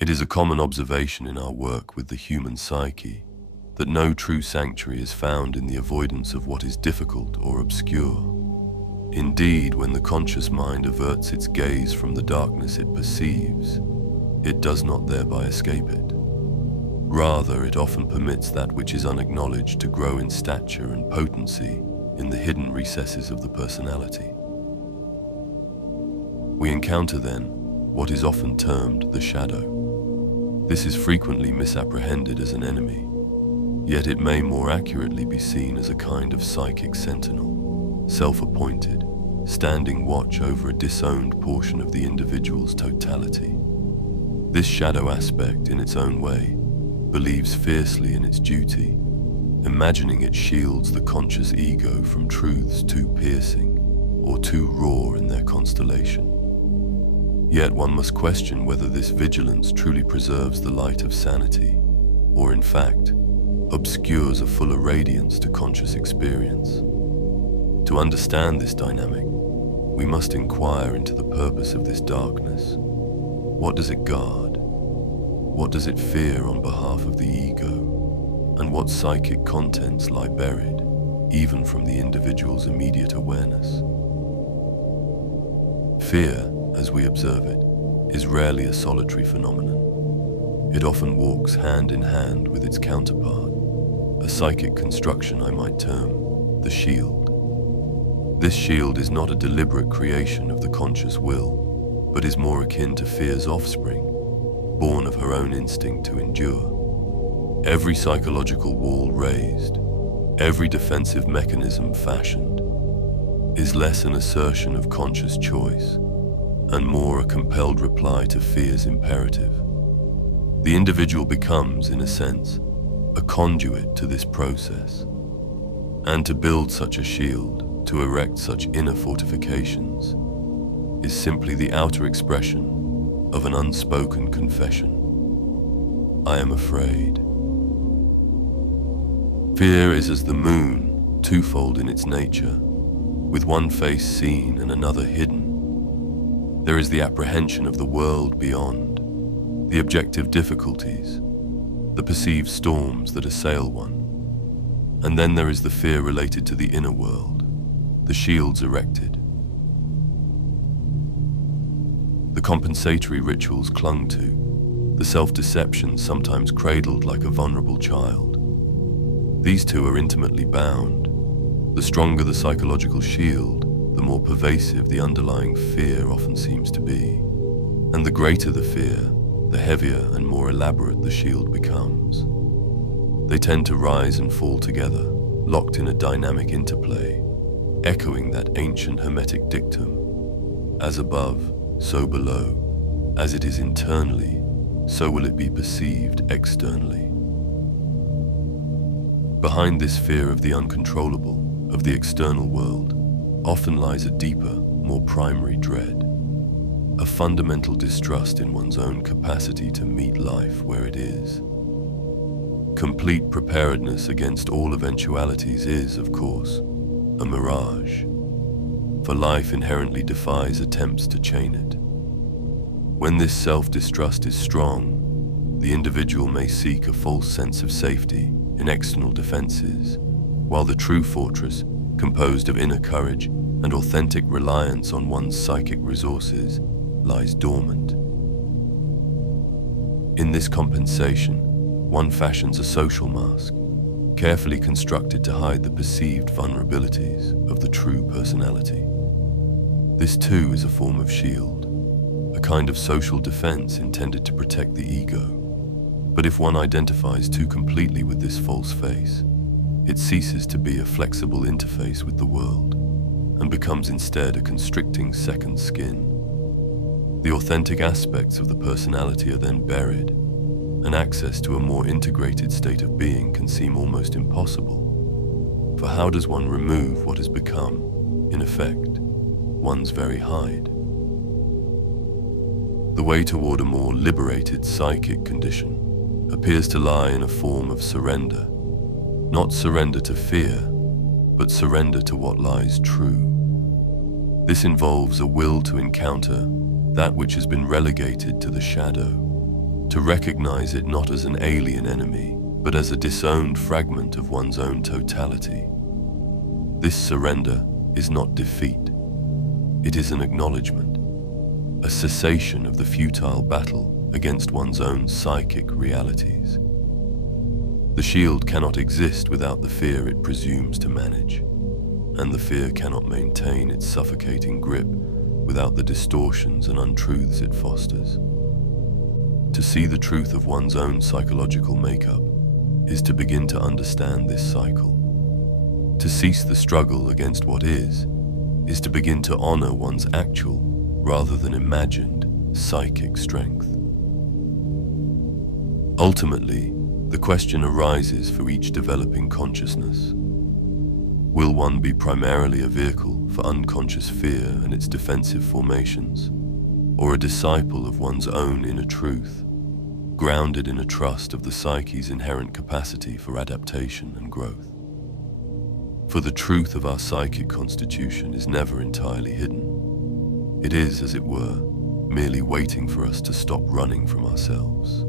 It is a common observation in our work with the human psyche that no true sanctuary is found in the avoidance of what is difficult or obscure. Indeed, when the conscious mind averts its gaze from the darkness it perceives, it does not thereby escape it. Rather, it often permits that which is unacknowledged to grow in stature and potency in the hidden recesses of the personality. We encounter then what is often termed the shadow. This is frequently misapprehended as an enemy, yet it may more accurately be seen as a kind of psychic sentinel, self-appointed, standing watch over a disowned portion of the individual's totality. This shadow aspect, in its own way, believes fiercely in its duty, imagining it shields the conscious ego from truths too piercing or too raw in their constellation. Yet one must question whether this vigilance truly preserves the light of sanity, or in fact, obscures a fuller radiance to conscious experience. To understand this dynamic, we must inquire into the purpose of this darkness. What does it guard? What does it fear on behalf of the ego? And what psychic contents lie buried, even from the individual's immediate awareness? Fear, as we observe it, is rarely a solitary phenomenon. It often walks hand in hand with its counterpart, a psychic construction I might term the shield. This shield is not a deliberate creation of the conscious will, but is more akin to fear's offspring, born of her own instinct to endure. Every psychological wall raised, every defensive mechanism fashioned, is less an assertion of conscious choice and more a compelled reply to fear's imperative. The individual becomes, in a sense, a conduit to this process. And to build such a shield, to erect such inner fortifications, is simply the outer expression of an unspoken confession. I am afraid. Fear is as the moon, twofold in its nature, with one face seen and another hidden. There is the apprehension of the world beyond, the objective difficulties, the perceived storms that assail one. And then there is the fear related to the inner world, the shields erected. The compensatory rituals clung to, the self-deception sometimes cradled like a vulnerable child. These two are intimately bound. The stronger the psychological shield, the more pervasive the underlying fear often seems to be. And the greater the fear, the heavier and more elaborate the shield becomes. They tend to rise and fall together, locked in a dynamic interplay, echoing that ancient Hermetic dictum, as above, so below, as it is internally, so will it be perceived externally. Behind this fear of the uncontrollable, of the external world, often lies a deeper, more primary dread, a fundamental distrust in one's own capacity to meet life where it is. Complete preparedness against all eventualities is, of course, a mirage, for life inherently defies attempts to chain it. When this self-distrust is strong, the individual may seek a false sense of safety in external defenses, while the true fortress, composed of inner courage and authentic reliance on one's psychic resources, lies dormant. In this compensation, one fashions a social mask, carefully constructed to hide the perceived vulnerabilities of the true personality. This too is a form of shield, a kind of social defense intended to protect the ego. But if one identifies too completely with this false face, it ceases to be a flexible interface with the world and becomes instead a constricting second skin. The authentic aspects of the personality are then buried, and access to a more integrated state of being can seem almost impossible. For how does one remove what has become, in effect, one's very hide? The way toward a more liberated psychic condition appears to lie in a form of surrender, not surrender to fear, but surrender to what lies true. This involves a will to encounter that which has been relegated to the shadow, to recognize it not as an alien enemy, but as a disowned fragment of one's own totality. This surrender is not defeat. It is an acknowledgement, a cessation of the futile battle against one's own psychic realities. The shield cannot exist without the fear it presumes to manage, and the fear cannot maintain its suffocating grip without the distortions and untruths it fosters. To see the truth of one's own psychological makeup is to begin to understand this cycle. To cease the struggle against what is to begin to honor one's actual, rather than imagined, psychic strength. Ultimately, the question arises for each developing consciousness. Will one be primarily a vehicle for unconscious fear and its defensive formations, or a disciple of one's own inner truth, grounded in a trust of the psyche's inherent capacity for adaptation and growth? For the truth of our psychic constitution is never entirely hidden. It is, as it were, merely waiting for us to stop running from ourselves.